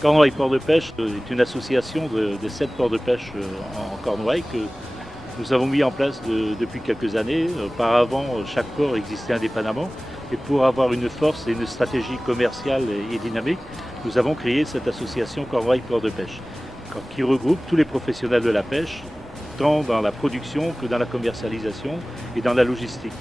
Cornouailles Port de Pêche est une association des 7 ports de pêche en Cornouailles que nous avons mis en place depuis quelques années. Auparavant, chaque port existait indépendamment. Et pour avoir une force et une stratégie commerciale et dynamique, nous avons créé cette association Cornouailles Port de Pêche, qui regroupe tous les professionnels de la pêche, tant dans la production que dans la commercialisation et dans la logistique.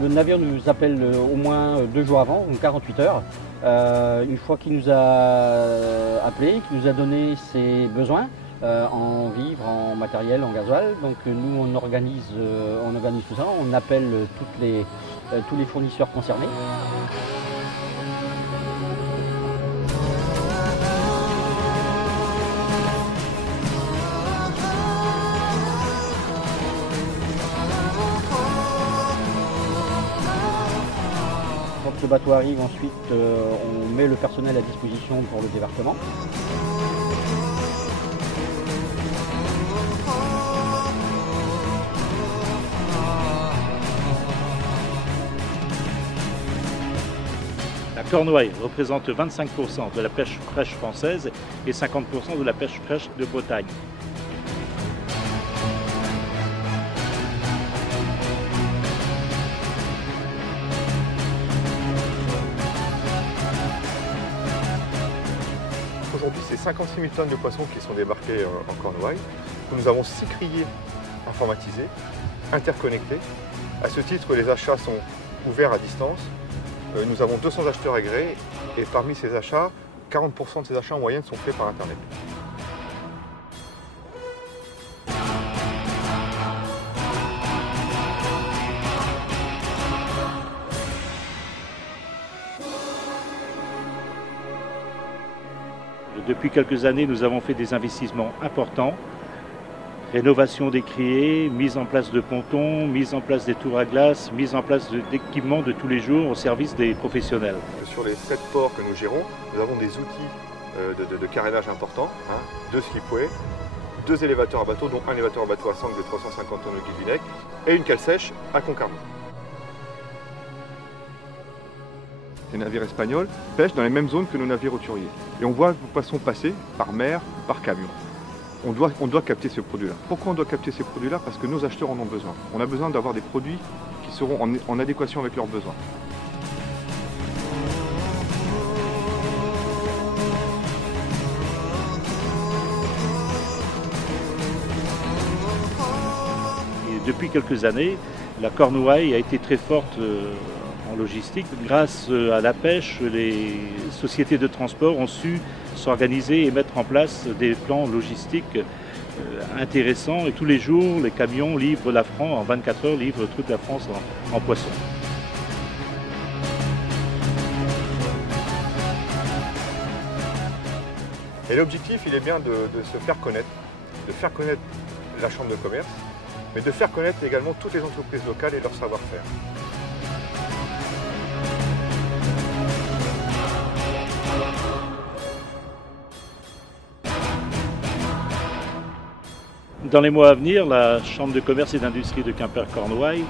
Le navire nous appelle au moins 2 jours avant, donc 48 heures. Une fois qu'il nous a appelé, qu'il nous a donné ses besoins en vivres, en matériel, en gasoil. Donc nous on organise tout ça, on appelle tous les fournisseurs concernés. Quand ce bateau arrive, ensuite, on met le personnel à disposition pour le débarquement. La cornouaille représente 25% de la pêche fraîche française et 50% de la pêche fraîche de Bretagne. Aujourd'hui, c'est 56 000 tonnes de poissons qui sont débarqués en Cornouailles, que nous avons 6 criers informatisés, interconnectés. À ce titre, les achats sont ouverts à distance. Nous avons 200 acheteurs agréés et parmi ces achats, 40% de ces achats en moyenne sont faits par Internet. Depuis quelques années, nous avons fait des investissements importants. Rénovation des criers, mise en place de pontons, mise en place des tours à glace, mise en place d'équipements de tous les jours au service des professionnels. Sur les 7 ports que nous gérons, nous avons des outils de carénage importants, 2 slipways, 2 élévateurs à bateau, dont un élévateur à bateau à sangle de 350 tonnes au Guilvinec et une cale sèche à Concarneau. Les navires espagnols pêchent dans les mêmes zones que nos navires hauturiers. Et on voit nos poissons passer par mer, par camion. On doit capter ce produit-là. Pourquoi on doit capter ces produits-là? Parce que nos acheteurs en ont besoin. On a besoin d'avoir des produits qui seront en adéquation avec leurs besoins. Et depuis quelques années, la cornouaille a été très forte en logistique. Grâce à la pêche, les sociétés de transport ont su s'organiser et mettre en place des plans logistiques intéressants. Et tous les jours, les camions livrent la France, en 24 heures, livrent toute la France en poissons. Et l'objectif, il est bien de se faire connaître, de faire connaître la Chambre de commerce, mais de faire connaître également toutes les entreprises locales et leur savoir-faire. Dans les mois à venir, la Chambre de commerce et d'industrie de Quimper-Cornouailles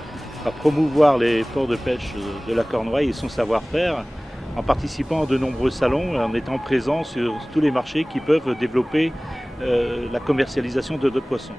va promouvoir les ports de pêche de la Cornouaille et son savoir-faire en participant à de nombreux salons et en étant présent sur tous les marchés qui peuvent développer la commercialisation de notre poisson.